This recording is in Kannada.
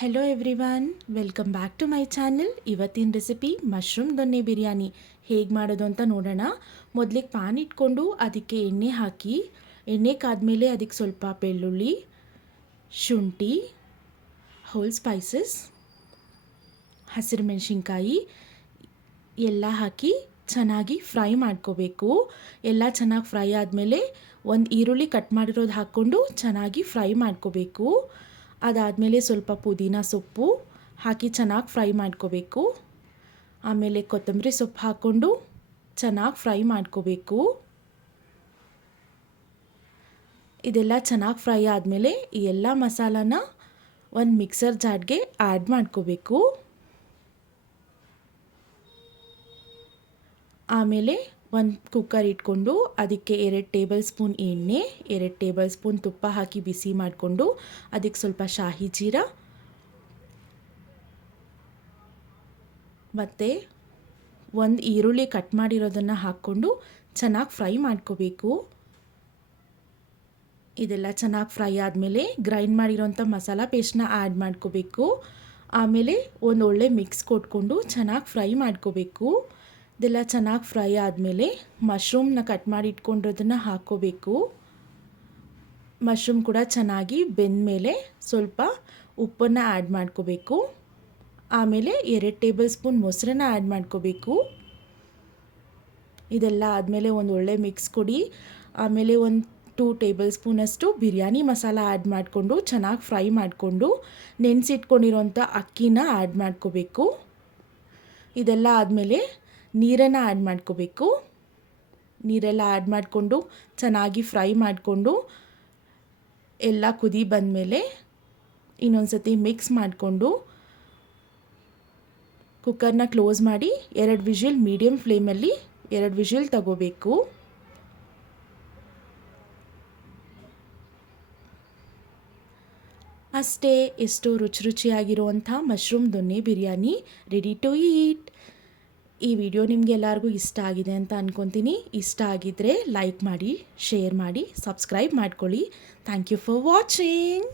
Hello everyone, welcome back to my channel. ಇವತ್ತಿನ ರೆಸಿಪಿ ಮಶ್ರೂಮ್ ದೊನ್ನೆ ಬಿರಿಯಾನಿ ಹೇಗೆ ಮಾಡೋದು ಅಂತ ನೋಡೋಣ. ಮೊದಲಿಗೆ ಪ್ಯಾನ್ ಇಟ್ಕೊಂಡು ಅದಕ್ಕೆ ಎಣ್ಣೆ ಹಾಕಿ, ಎಣ್ಣೆ ಕಾದ್ಮೇಲೆ ಅದಕ್ಕೆ ಸ್ವಲ್ಪ ಬೆಳ್ಳುಳ್ಳಿ, ಶುಂಠಿ, ಹೋಲ್ ಸ್ಪೈಸಸ್, ಹಸಿರು ಮೆಣಸಿನ್ಕಾಯಿ ಎಲ್ಲ ಹಾಕಿ ಚೆನ್ನಾಗಿ ಫ್ರೈ ಮಾಡ್ಕೋಬೇಕು. ಎಲ್ಲ ಚೆನ್ನಾಗಿ ಫ್ರೈ ಆದಮೇಲೆ ಒಂದು ಈರುಳ್ಳಿ ಕಟ್ ಮಾಡಿರೋದು ಹಾಕ್ಕೊಂಡು ಚೆನ್ನಾಗಿ ಫ್ರೈ ಮಾಡ್ಕೋಬೇಕು. ಅದಾದಮೇಲೆ ಸ್ವಲ್ಪ ಪುದೀನ ಸೊಪ್ಪು ಹಾಕಿ ಚೆನ್ನಾಗಿ ಫ್ರೈ ಮಾಡ್ಕೋಬೇಕು. ಆಮೇಲೆ ಕೊತ್ತಂಬರಿ ಸೊಪ್ಪು ಹಾಕ್ಕೊಂಡು ಚೆನ್ನಾಗಿ ಫ್ರೈ ಮಾಡ್ಕೋಬೇಕು. ಇದೆಲ್ಲ ಚೆನ್ನಾಗಿ ಫ್ರೈ ಆದಮೇಲೆ ಈ ಎಲ್ಲ ಮಸಾಲಾನ ಒಂದು ಮಿಕ್ಸರ್ ಜಾರ್ಗೆ ಆ್ಯಡ್ ಮಾಡ್ಕೋಬೇಕು. ಆಮೇಲೆ ಒಂದು ಕುಕ್ಕರ್ ಇಟ್ಕೊಂಡು ಅದಕ್ಕೆ 2 ಟೇಬಲ್ ಸ್ಪೂನ್ ಎಣ್ಣೆ, 2 ಟೇಬಲ್ ಸ್ಪೂನ್ ತುಪ್ಪ ಹಾಕಿ ಬಿಸಿ ಮಾಡಿಕೊಂಡು ಅದಕ್ಕೆ ಸ್ವಲ್ಪ ಶಾಹಿ ಜೀರಾ ಮತ್ತು ಒಂದು ಈರುಳ್ಳಿ ಕಟ್ ಮಾಡಿರೋದನ್ನು ಹಾಕ್ಕೊಂಡು ಚೆನ್ನಾಗಿ ಫ್ರೈ ಮಾಡ್ಕೋಬೇಕು. ಇದೆಲ್ಲ ಚೆನ್ನಾಗಿ ಫ್ರೈ ಆದಮೇಲೆ ಗ್ರೈಂಡ್ ಮಾಡಿರೋಂಥ ಮಸಾಲ ಪೇಸ್ಟ್ನ ಆ್ಯಡ್ ಮಾಡ್ಕೋಬೇಕು. ಆಮೇಲೆ ಒಂದು ಒಳ್ಳೆ ಮಿಕ್ಸ್ ಕೊಟ್ಕೊಂಡು ಚೆನ್ನಾಗಿ ಫ್ರೈ ಮಾಡ್ಕೋಬೇಕು. ಇದೆಲ್ಲ ಚೆನ್ನಾಗಿ ಫ್ರೈ ಆದಮೇಲೆ ಮಶ್ರೂಮ್ನ ಕಟ್ ಮಾಡಿ ಇಟ್ಕೊಂಡಿರೋದನ್ನು ಹಾಕ್ಕೋಬೇಕು. ಮಶ್ರೂಮ್ ಕೂಡ ಚೆನ್ನಾಗಿ ಬೆಂದಮೇಲೆ ಸ್ವಲ್ಪ ಉಪ್ಪನ್ನು ಆ್ಯಡ್ ಮಾಡ್ಕೋಬೇಕು. ಆಮೇಲೆ 2 ಟೇಬಲ್ ಸ್ಪೂನ್ ಮೊಸರನ್ನ ಆ್ಯಡ್ ಮಾಡ್ಕೋಬೇಕು. ಇದೆಲ್ಲ ಆದಮೇಲೆ ಒಂದು ಒಳ್ಳೆ ಮಿಕ್ಸ್ ಕೊಡಿ. ಆಮೇಲೆ ಒಂದು 2 ಟೇಬಲ್ ಸ್ಪೂನಷ್ಟು ಬಿರಿಯಾನಿ ಮಸಾಲ ಆ್ಯಡ್ ಮಾಡಿಕೊಂಡು ಚೆನ್ನಾಗಿ ಫ್ರೈ ಮಾಡಿಕೊಂಡು ನೆನೆಸಿಟ್ಕೊಂಡಿರೋಂಥ ಅಕ್ಕಿನ ಆ್ಯಡ್ ಮಾಡ್ಕೋಬೇಕು. ಇದೆಲ್ಲ ಆದಮೇಲೆ ನೀರನ್ನು ಆ್ಯಡ್ ಮಾಡ್ಕೋಬೇಕು. ನೀರೆಲ್ಲ ಆ್ಯಡ್ ಮಾಡಿಕೊಂಡು ಚೆನ್ನಾಗಿ ಫ್ರೈ ಮಾಡಿಕೊಂಡು ಎಲ್ಲ ಕುದಿ ಬಂದಮೇಲೆ ಇನ್ನೊಂದು ಸತಿ ಮಿಕ್ಸ್ ಮಾಡಿಕೊಂಡು ಕುಕ್ಕರ್ನ ಕ್ಲೋಸ್ ಮಾಡಿ 2 ವಿಷಿಲ್ ಮೀಡಿಯಮ್ ಫ್ಲೇಮಲ್ಲಿ 2 ವಿಷಿಲ್ ತಗೋಬೇಕು. ಅಷ್ಟೇ, ಎಷ್ಟು ರುಚಿಯಾಗಿರುವಂಥ mushroom donne biryani ready to eat. ಈ ವಿಡಿಯೋ ನಿಮಗೆ ಎಲ್ಲರಿಗೂ ಇಷ್ಟ ಆಗಿದೆ ಅಂತ ಅಂದ್ಕೊತೀನಿ. ಇಷ್ಟ ಆಗಿದ್ದರೆ ಲೈಕ್ ಮಾಡಿ, ಶೇರ್ ಮಾಡಿ, ಸಬ್ಸ್ಕ್ರೈಬ್ ಮಾಡ್ಕೊಳ್ಳಿ. Thank you for watching.